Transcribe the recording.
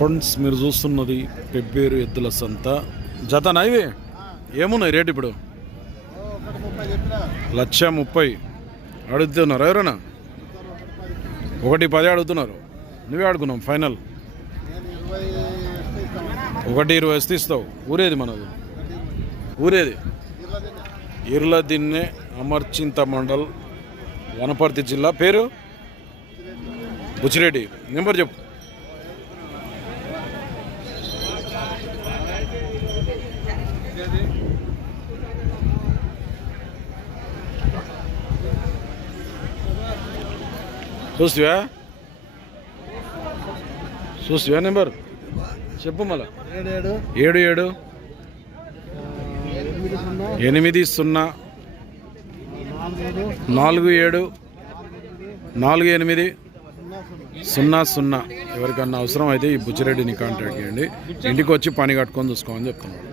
Friends మీరు చూస్తున్నది పెబ్బేరు ఎద్దుల సంత. జత నైవే ఏమున్నాయి రేట్ ఇప్పుడు? లక్ష ముప్పై. అడుగుతున్నారు ఎవరైనా? ఒకటి పది అడుగుతున్నారు. నువ్వే అడుగున్నాం ఫైనల్. ఒకటి ఇరవై వస్తే ఇస్తావు. ఊరేది మనది? ఊరేది? ఇర్ల దిన్నె అమర్చింత మండల్ వనపర్తి జిల్లా. పేరు? బుచ్చిరెడ్డి. నెంబర్ చెప్పు. చూస్తువా చూస్తువా నెంబర్? చెప్పు మళ్ళా. ఏడు ఏడు. ఎనిమిది సున్నా. నాలుగు ఏడు. నాలుగు ఎనిమిది. సున్నా సున్నా. సున్నా సున్నా ఎవరికన్నా అవసరం అయితే ఈ బుచ్చిరెడ్డిని కాంటాక్ట్ చేయండి. ఇంటికి వచ్చి పని కట్టుకొని చూసుకోమని చెప్తున్నాడు.